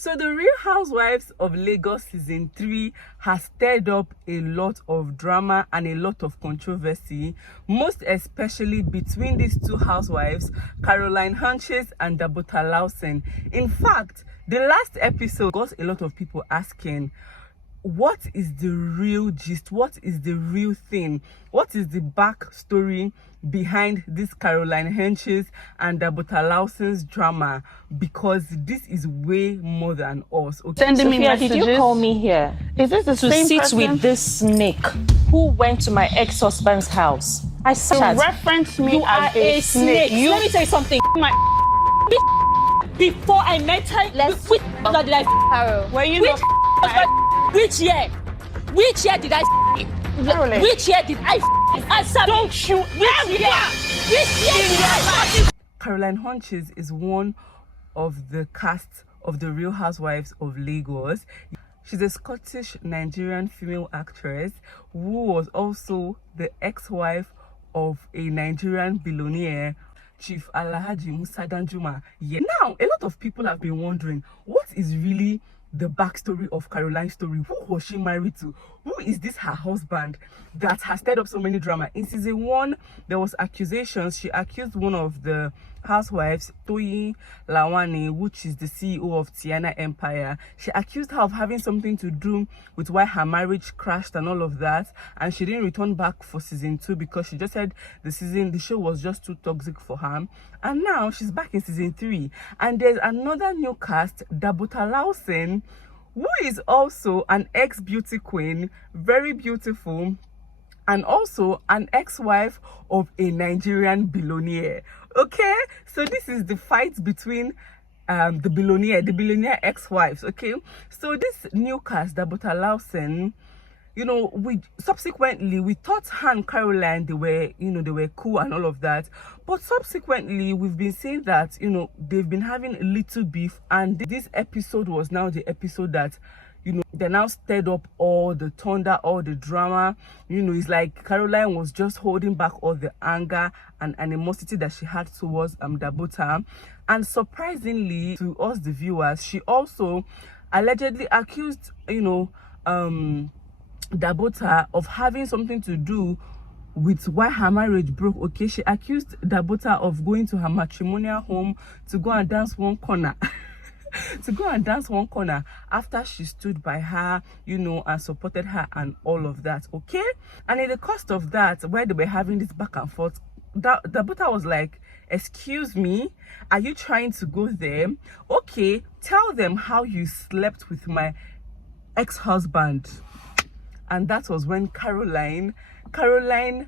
So the Real Housewives of Lagos season 3 has stirred up a lot of drama and a lot of controversy, most especially between these two housewives, Carolyn Hutchings and Dabota Lawson. In fact, the last episode got a lot of people asking, what is the real gist? What is the real thing? What is the backstory behind this Carolyn Hutchings and Dabota Lawson's drama? Because this is way more than us. Okay, Sending me Sophia, messages. did you call me here? Is this the to same sit person? with this snake who went to my ex-husband's house? I said, You reference me you as are a snake. You Let me tell you something. my Before I met her, Let's- which did I Carol. were you Which not which year? Which year did I Carolyn. Which year did I answer? Don't you Which year? Which year did I Carolyn Hutchings is one of the cast of The Real Housewives of Lagos. She's a Scottish Nigerian female actress who was also the ex-wife of a Nigerian billionaire, Chief Alhaji Musa Danjuma. Yeah. Now, a lot of people have been wondering, what is really the backstory of Carolyn's story? Who was she married to? Who is this her husband that has stirred up so many drama? In season 1, there was accusations. She accused one of the housewives, Toyi Lawani, which is the CEO of Tiana Empire. She accused her of having something to do with why her marriage crashed and all of that, and she didn't return back for season 2 because she just said the show was just too toxic for her. And now she's back in season 3, and there's another new cast, Dabota Lawson, who is also an ex-beauty queen, very beautiful, and also an ex-wife of a Nigerian billionaire. Okay, so this is the fight between the billionaire ex-wives. Okay, so this new cast, Dabota Lawson, you know, we thought her and Carolyn, they were cool and all of that, but subsequently we've been saying that, you know, they've been having a little beef, and this episode was now the episode that, you know, they now stirred up all the thunder, all the drama. You know, it's like Carolyn was just holding back all the anger and animosity that she had towards Dabota. And surprisingly to us, the viewers, she also allegedly accused, you know, Dabota of having something to do with why her marriage broke. Okay, she accused Dabota of going to her matrimonial home to go and dance one corner. After she stood by her, you know, and supported her and all of that. Okay, and in the course of that, where they were having this back and forth, Dabota was like, excuse me, are you trying to go there? Okay, tell them how you slept with my ex-husband. And that was when Carolyn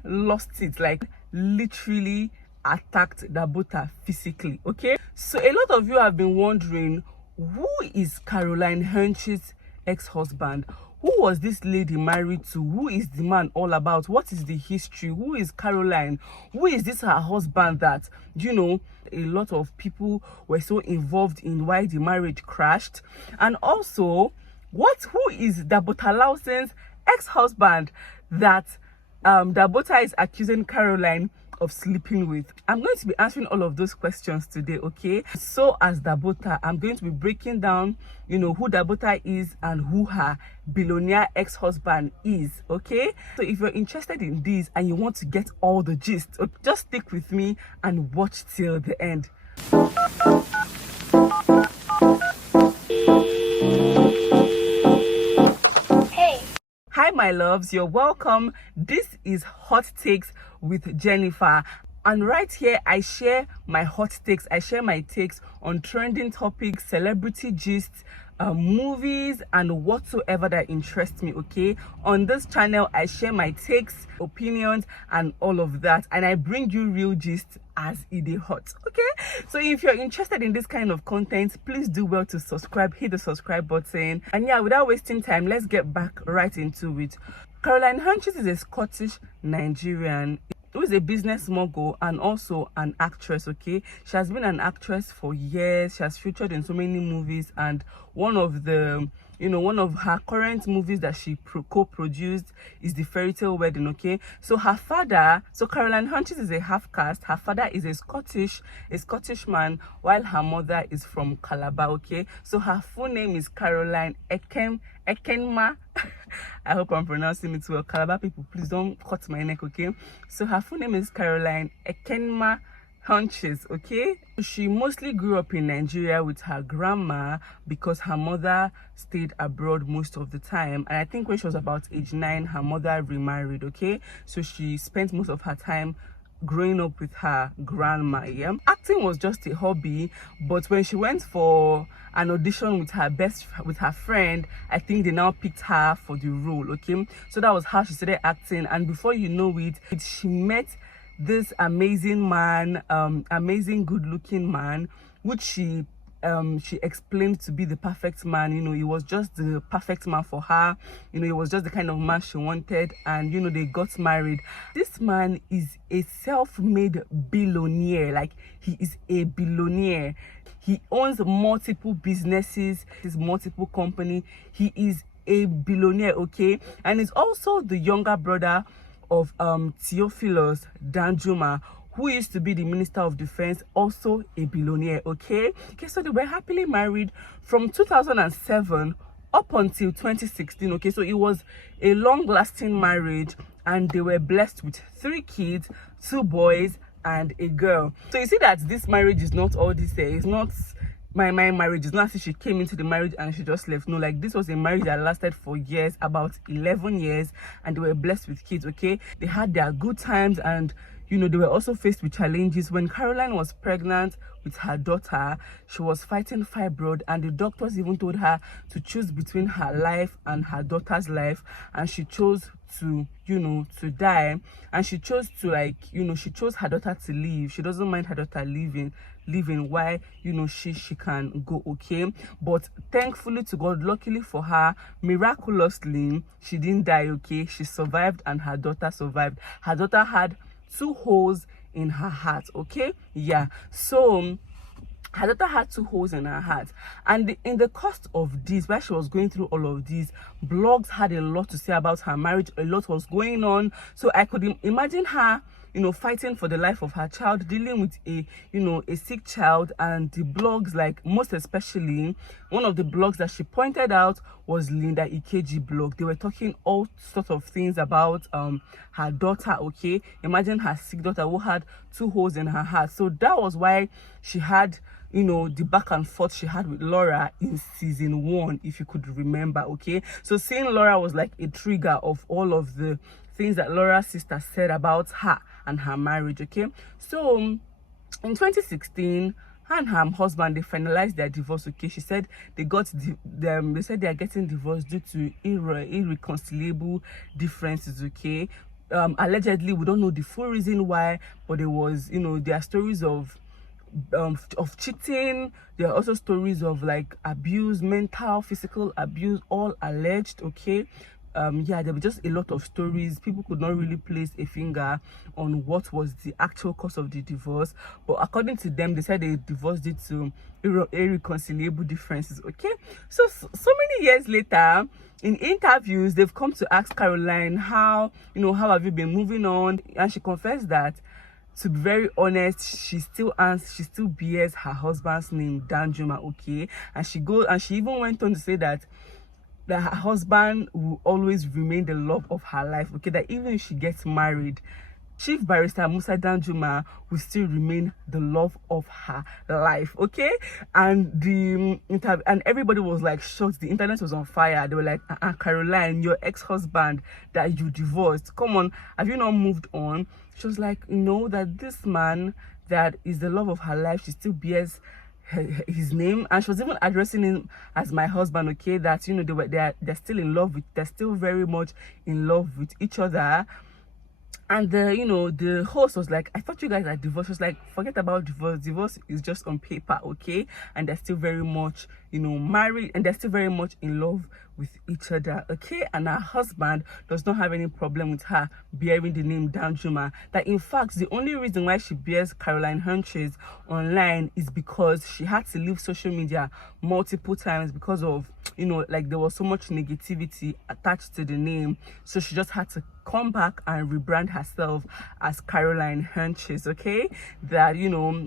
lost it, like literally attacked Dabota physically. Okay, so a lot of you have been wondering, who is Carolyn Hutchings' ex-husband? Who was this lady married to? Who is the man all about? What is the history? Who is Carolyn? Who is this her husband that, you know, a lot of people were so involved in why the marriage crashed? And also, who is Dabota Lawson's ex-husband that Dabota is accusing Carolyn of sleeping with? I'm going to be answering all of those questions today. Okay, so as Dabota, I'm going to be breaking down, you know, who Dabota is and who her billionaire ex-husband is. Okay, so if you're interested in this and you want to get all the gist, just stick with me and watch till the end. Hi my loves, you're welcome. This is Hot Takes with Jennifer, and right here I share my hot takes. I share my takes on trending topics, celebrity gists, movies, and whatsoever that interests me. Okay, on this channel I share my takes, opinions, and all of that, and I bring you real gist as it is hot. Okay, so if you're interested in this kind of content, please do well to subscribe, hit the subscribe button. And yeah, without wasting time, let's get back right into it. Carolyn Hutchings is a Scottish Nigerian. who is a business mogul and also an actress. Okay, she has been an actress for years. She has featured in so many movies, and one of the one of her current movies that she co-produced is The Fairy Tale Wedding. Okay, so her father, so Carolyn Hutchings is a half caste. Her father is a Scottish man, while her mother is from Calabar. Okay, so her full name is Caroline Ekenma. I hope I'm pronouncing it well. Calabar people, please don't cut my neck. Okay, so her full name is Caroline Ekenma Hutchings. Okay, she mostly grew up in Nigeria with her grandma because her mother stayed abroad most of the time, and I think when she was about age 9 her mother remarried. Okay, so she spent most of her time growing up with her grandma. Yeah, acting was just a hobby, but when she went for an audition with her friend, I think they now picked her for the role. Okay, so that was how she started acting, and before you know it, she met this amazing man, amazing good-looking man, which she explained to be the perfect man. He was just the perfect man for her. He was just the kind of man she wanted, and they got married. This man is a self-made billionaire. Like, he is a billionaire. He owns multiple businesses, his multiple company. He is a billionaire. Okay, and he's also the younger brother of Theophilus Danjuma, who used to be the Minister of Defense, also a billionaire. Okay, so they were happily married from 2007 up until 2016. Okay, so it was a long-lasting marriage, and they were blessed with 3 kids, 2 boys and a girl. So you see that this marriage is not all this. It's not my marriage. Is not as if she came into the marriage and she just left. No, like, this was a marriage that lasted for years, about 11 years, and they were blessed with kids. Okay, they had their good times, and they were also faced with challenges. When Caroline was pregnant with her daughter, she was fighting fibroid, and the doctors even told her to choose between her life and her daughter's life, and she chose to to die. And she chose to, she chose her daughter to live. She doesn't mind her daughter living why she can go. Okay, but thankfully to God, luckily for her, miraculously, she didn't die. Okay, she survived, and her daughter survived. Her daughter had 2 holes in her heart. Okay, yeah, so her daughter had 2 holes in her heart, and in the course of this, while she was going through all of these, blogs had a lot to say about her marriage. A lot was going on, so I could imagine her fighting for the life of her child, dealing with a sick child. And the blogs, like, most especially one of the blogs that she pointed out was Linda Ikeji blog. They were talking all sorts of things about her daughter. Okay, imagine her sick daughter who had 2 holes in her heart. So that was why she had the back and forth she had with Laura in season 1, if you could remember. Okay, so seeing Laura was like a trigger of all of the things that Laura's sister said about her and her marriage. Okay, so in 2016, her and her husband, they finalized their divorce. Okay, she said they said they are getting divorced due to irreconcilable differences. Okay, allegedly, we don't know the full reason why, but there was there are stories of cheating. There are also stories of like abuse, mental, physical abuse, all alleged. Okay, yeah, there were just a lot of stories. People could not really place a finger on what was the actual cause of the divorce, but according to them, they said they divorced due to irreconcilable differences. Okay, so many years later, in interviews, they've come to ask Caroline how how have you been moving on, and she confessed that, to be very honest, she still bears her husband's name, Danjuma. Okay, and she even went on to say that her husband will always remain the love of her life. Okay, that even if she gets married, Chief Barrister Musa Danjuma will still remain the love of her life. Okay, and and everybody was like shocked. The internet was on fire. They were like, Caroline, your ex-husband that you divorced, come on, have you not moved on? She was like, no, that this man that is the love of her life, she still bears his name, and she was even addressing him as my husband. Okay, that they're still in love with, they're still very much in love with each other. And the host was like, I thought you guys are divorced. She was like, forget about divorce is just on paper, okay? And they're still very much married, and they're still very much in love with each other, okay? And her husband does not have any problem with her bearing the name Danjuma. That in fact, the only reason why she bears Carolyn Hutchings online is because she had to leave social media multiple times because of like there was so much negativity attached to the name, so she just had to come back and rebrand herself as Carolyn Hutchings, okay? That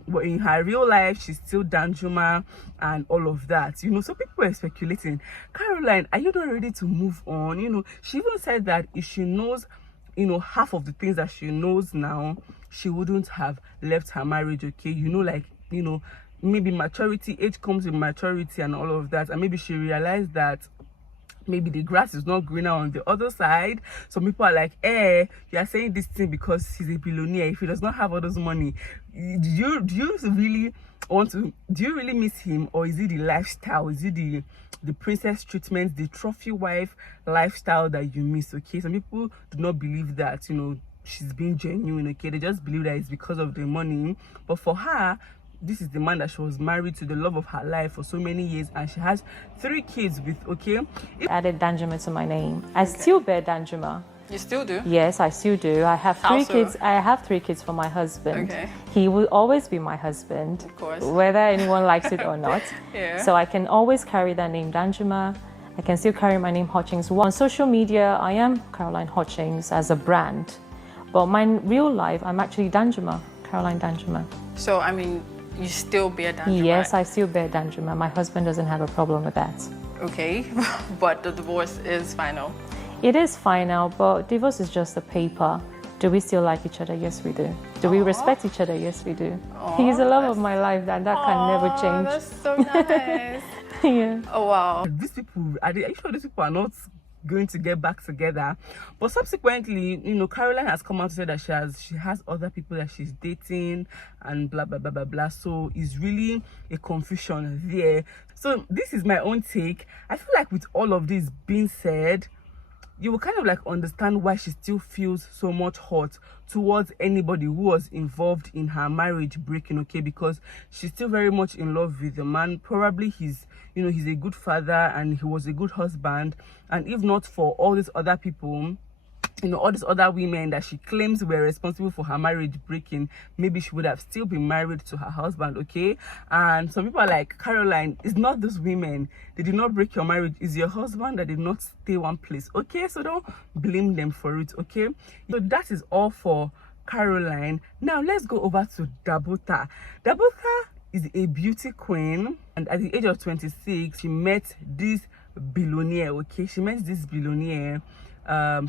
but in her real life she's still Danjuma and all of that, so people were speculating, Carolyn, are you not ready to move on? She even said that if she knows half of the things that she knows now, she wouldn't have left her marriage, okay? Maybe maturity, age comes with maturity and all of that, and maybe she realized that maybe the grass is not greener on the other side. Some people are like, you are saying this thing because he's a billionaire. If he does not have all those money, do you really miss him? Or is it the lifestyle? Is it the princess treatment, the trophy wife lifestyle that you miss, okay? Some people do not believe that she's being genuine, okay? They just believe that it's because of the money. But for her, this is the man that she was married to, the love of her life for so many years, and she has 3 kids with, okay? Added Danjuma to my name. I still bear Danjuma. You still do? Yes, I still do. I have 3 kids. I have 3 kids for my husband. Okay. He will always be my husband, of course, whether anyone likes it or not. Yeah. So I can always carry that name Danjuma. I can still carry my name Hutchings. On social media, I am Carolyn Hutchings as a brand, but my real life, I'm actually Danjuma, Carolyn Danjuma. So I mean, you still bear Danjuma? Yes, I still bear Danjuma. My husband doesn't have a problem with that. Okay, but the divorce is final. It is final, but divorce is just a paper. Do we still like each other? Yes, we do. Do we respect each other? Yes, we do. He's the love of my life, and that can never change. That's so nice. Yeah. Oh, wow. These people, are you sure these people are not going to get back together? But subsequently, Carolyn has come out to say that she has other people that she's dating and blah blah blah blah blah. So it's really a confusion there. So this is my own take. I feel like with all of this being said, you will kind of like understand why she still feels so much hurt towards anybody who was involved in her marriage breaking, okay? Because she's still very much in love with the man. Probably he's a good father and he was a good husband, and if not for all these other people, all these other women that she claims were responsible for her marriage breaking, maybe she would have still been married to her husband, okay? And some people are like, Carolyn, it's not those women, they did not break your marriage, it's your husband that did not stay one place, okay? So don't blame them for it, okay? So that is all for Carolyn. Now let's go over to Dabota. Dabota is a beauty queen, and at the age of 26 she met this billionaire, okay? She met this billionaire.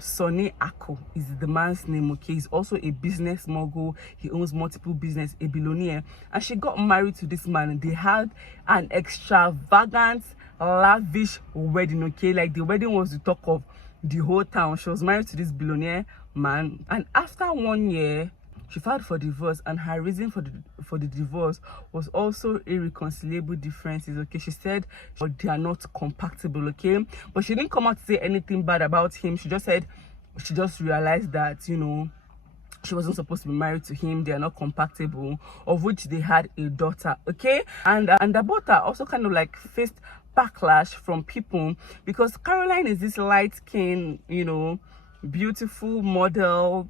Sonny Ako is the man's name, okay? He's also a business mogul. He owns multiple business, a billionaire, and she got married to this man. They had an extravagant, lavish wedding, okay? Like the wedding was the talk of the whole town. She was married to this billionaire man, and after 1 year she filed for divorce, and her reason for the divorce was also irreconcilable differences, okay? She said they are not compatible, okay? But she didn't come out to say anything bad about him. She just said she just realized that she wasn't supposed to be married to him. They are not compatible, of which they had a daughter, okay? And Dabota also kind of like faced backlash from people because Carolyn is this light skin, beautiful model,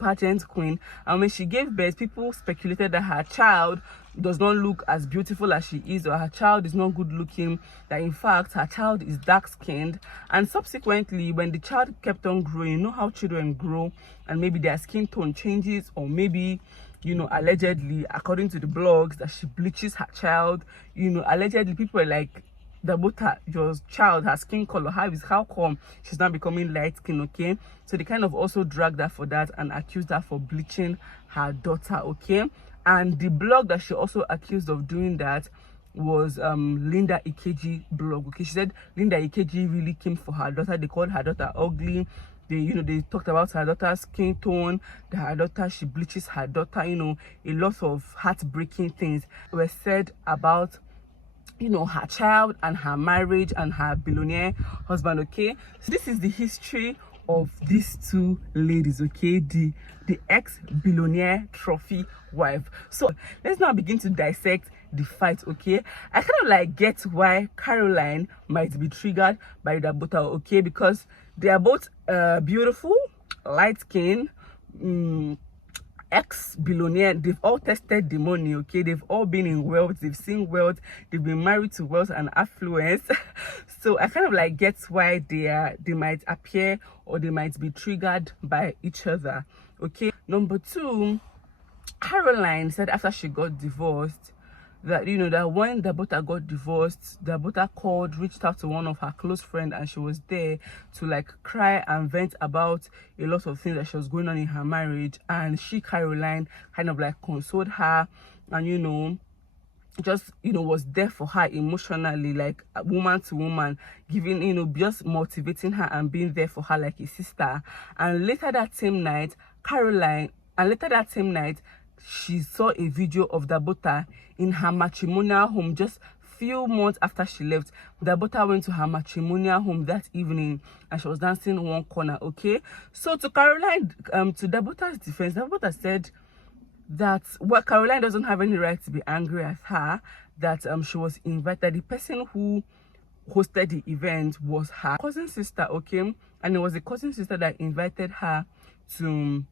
pageant queen, and when she gave birth, people speculated that her child does not look as beautiful as she is, or her child is not good looking, that in fact her child is dark skinned. And subsequently, when the child kept on growing, how children grow and maybe their skin tone changes, or maybe allegedly, according to the blogs, that she bleaches her child. Allegedly, people are like, Dabota, your child, her skin color, how come she's not becoming light skin, okay? So they kind of also dragged her for that and accused her for bleaching her daughter, okay? And the blog that she also accused of doing that was Linda Ikeji blog, okay? She said Linda Ikeji really came for her daughter. They called her daughter ugly. They talked about her daughter's skin tone, that her daughter, she bleaches her daughter, a lot of heartbreaking things were said about her child and her marriage and her billionaire husband, okay? So this is the history of these two ladies, okay, the ex-billionaire trophy wife. So let's now begin to dissect the fight, okay. I kind of like get why Caroline might be triggered by Dabota, okay, because they are both beautiful, light skin, ex-billionaire. They've all tested the money, okay. They've all been in wealth, they've seen wealth, they've been married to wealth and affluence. So I kind of like get why they might appear or they might be triggered by each other, okay. Number two, Caroline said after she got divorced that, you know, that when Dabota got divorced, Dabota reached out to one of her close friends, and she was there to like cry and vent about a lot of things that she was going on in her marriage. And she, Caroline, kind of like consoled her and, you know, just, you know, was there for her emotionally, like woman to woman, giving, you know, just motivating her and being there for her like a sister. And later that same night, she saw a video of Dabota in her matrimonial home. Just few months after she left, Dabota went to her matrimonial home that evening and she was dancing in one corner, okay. So to Caroline, to Dabota's defense, Dabota said that, well, Caroline doesn't have any right to be angry at her, that she was invited. The person who hosted the event was her cousin sister, okay, and it was the cousin sister that invited her to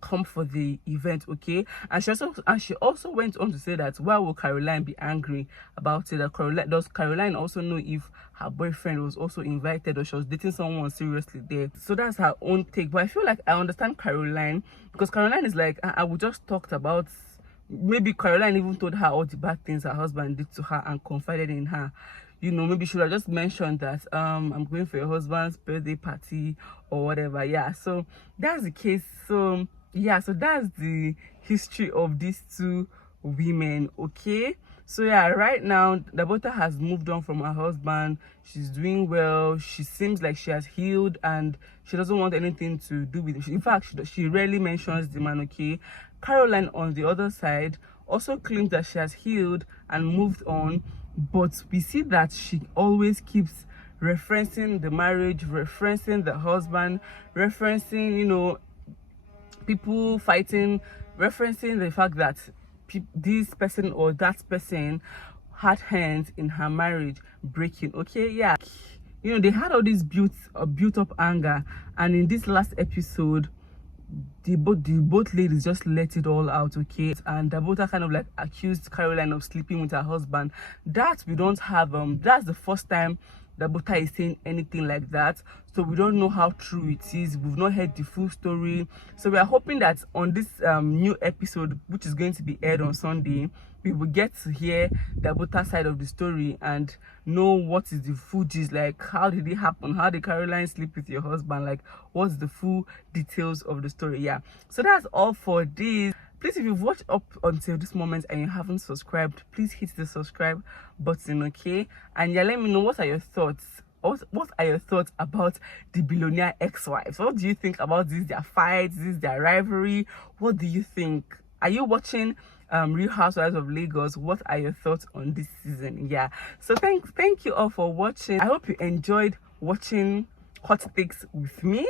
come for the event, okay. And she also went on to say that why would Caroline be angry about it? That does Caroline also know if her boyfriend was also invited or she was dating someone seriously there? So that's her own take. But I feel like I understand Caroline, because Caroline is like, I would just talked about, maybe Caroline even told her all the bad things her husband did to her and confided in her. You know, maybe she should have just mentioned that I'm going for your husband's birthday party or whatever. Yeah, so that's the case. So yeah, so that's the history of these two women, okay. So yeah, right now Dabota has moved on from her husband. She's doing well. She seems like she has healed and she doesn't want anything to do with it. In fact, she rarely mentions the man, okay. Caroline, on the other side, also claims that she has healed and moved on, but we see that she always keeps referencing the marriage, referencing the husband, referencing, you know, people fighting, referencing the fact that this person or that person had hands in her marriage breaking, okay. Yeah, you know, they had all this built up anger, and in this last episode the both ladies just let it all out, okay. And Dabota kind of like accused Caroline of sleeping with her husband. That we don't have that's the first time Dabota is saying anything like that, so we don't know how true it is. We've not heard the full story, so we are hoping that on this new episode, which is going to be aired on Sunday, we will get to hear Dabota's side of the story and know what is the full gist, like how did it happen, how did Caroline sleep with your husband, like what's the full details of the story. Yeah, so that's all for this. Please, if you've watched up until this moment and you haven't subscribed, please hit the subscribe button, okay. And yeah, let me know, what are your thoughts? What are your thoughts about the billionaire ex-wives? What do you think about this, their fights, this their rivalry? What do you think? Are you watching Real Housewives of Lagos? What are your thoughts on this season? Yeah, so thank you all for watching. I hope you enjoyed watching hot takes with me.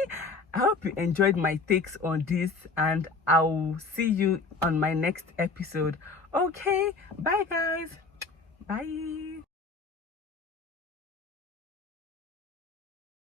I hope you enjoyed my takes on this, and I'll see you on my next episode. Okay, bye guys, bye.